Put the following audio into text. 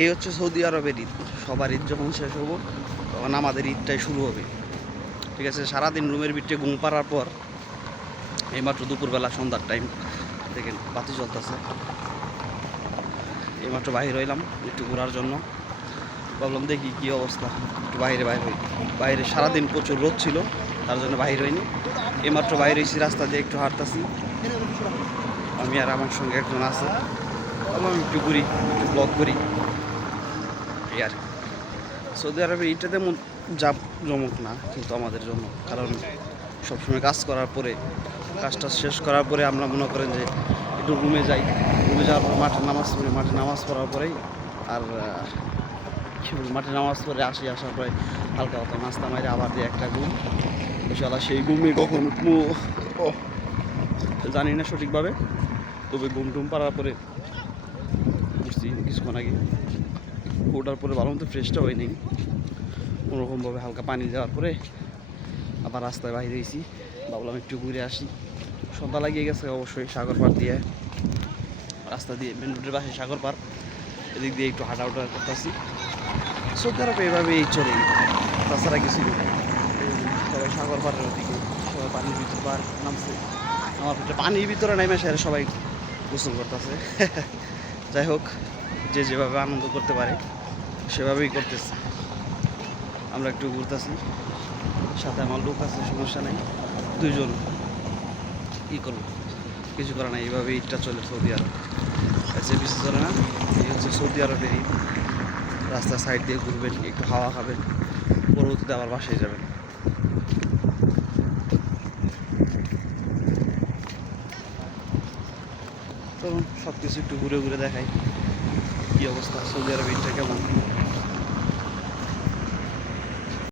এই হচ্ছে সৌদি আরবের ঈদ। সবার ঈদ যখন শেষ হবো তখন আমাদের ঈদটাই শুরু হবে। ঠিক আছে, সারাদিন রুমের ভিতরে ঘুম পাড়ার পর এইমাত্র দুপুরবেলা সন্ধ্যার টাইম দেখেন বাতি চলতেছে। এইমাত্র বাহির হইলাম একটু ঘোরার জন্য। ভাবলাম দেখি কী অবস্থা, একটু বাইরে হই। বাইরে সারাদিন প্রচুর রোদ ছিল, তার জন্য বাহির হইনি। এইমাত্র বাইরে হয়েছি, রাস্তা দিয়ে একটু হাঁটতেছি। আমি আর আমার সঙ্গে একজন আছে, ভাবলাম একটু ঘুরি, একটু ব্লগ করি এই আর কি। সৌদি আরবে এইটা তেমন জাপ জমক না কিন্তু আমাদের জন্য, কারণ সবসময় কাজ করার পরে, কাজটা শেষ করার পরে আমরা মনে করেন যে একটু রুমে যাই। রুমে যাওয়ার পর মাঠে নামাজ পড়ি, মাঠে নামাজ পড়ার পরেই আর কী বলি, মাঠে নামাজ পড়ে আসার পরে হালকা হালকা নাস্তা মাইরে আবার দিয়ে একটা ঘুম। ইনশাল্লাহ সেই ঘুমে কখন উঠবো জানি না সঠিকভাবে, তবে ঘুম টুম পাড়ার পরে উঠছি কিছুক্ষণ আগে। ওঠার পরে ভালো মতো ফ্রেশটা হয়নি, কোনোরকমভাবে হালকা পানি দেওয়ার পরে আবার রাস্তায় বাইরে হয়েছি। ভাবলাম একটু ঘুরে আসি। সন্ধ্যা লাগিয়ে গেছে অবশ্যই, সাগর পাড় দিয়ে, রাস্তা দিয়ে মেন রোডের পাশে সাগর পাড়, এদিক দিয়ে একটু হাঁটা করতেছি। সৌদি আরবে এভাবেই চলে, তাছাড়া কিছু নেই। সবাই সাগর পাড়ের ওদিকে, সবাই পানির ভিতরে নামছে। আমার পানির ভিতরে নেমে সেরে সবাই গোসল করতেছে। যাই হোক, যে যেভাবে আনন্দ করতে পারে সেভাবেই করতেছে। আমরা একটু ঘুরতেছি, সাথে আমার লোক আছে, সমস্যা নেই। দুইজন কী করবো, কিছু করে না, এইভাবে ঈদটা চলে সৌদি আরব। যে বেশি চলে না, এই হচ্ছে সৌদি আরবের ঈদ। রাস্তার সাইড দিয়ে ঘুরবেন, একটু হাওয়া খাবেন, পরবর্তীতে আবার বাসায় যাবেন। তো সব কিছু একটু ঘুরে ঘুরে দেখাই কী অবস্থা, সৌদি আরব ঈদটা কেমন।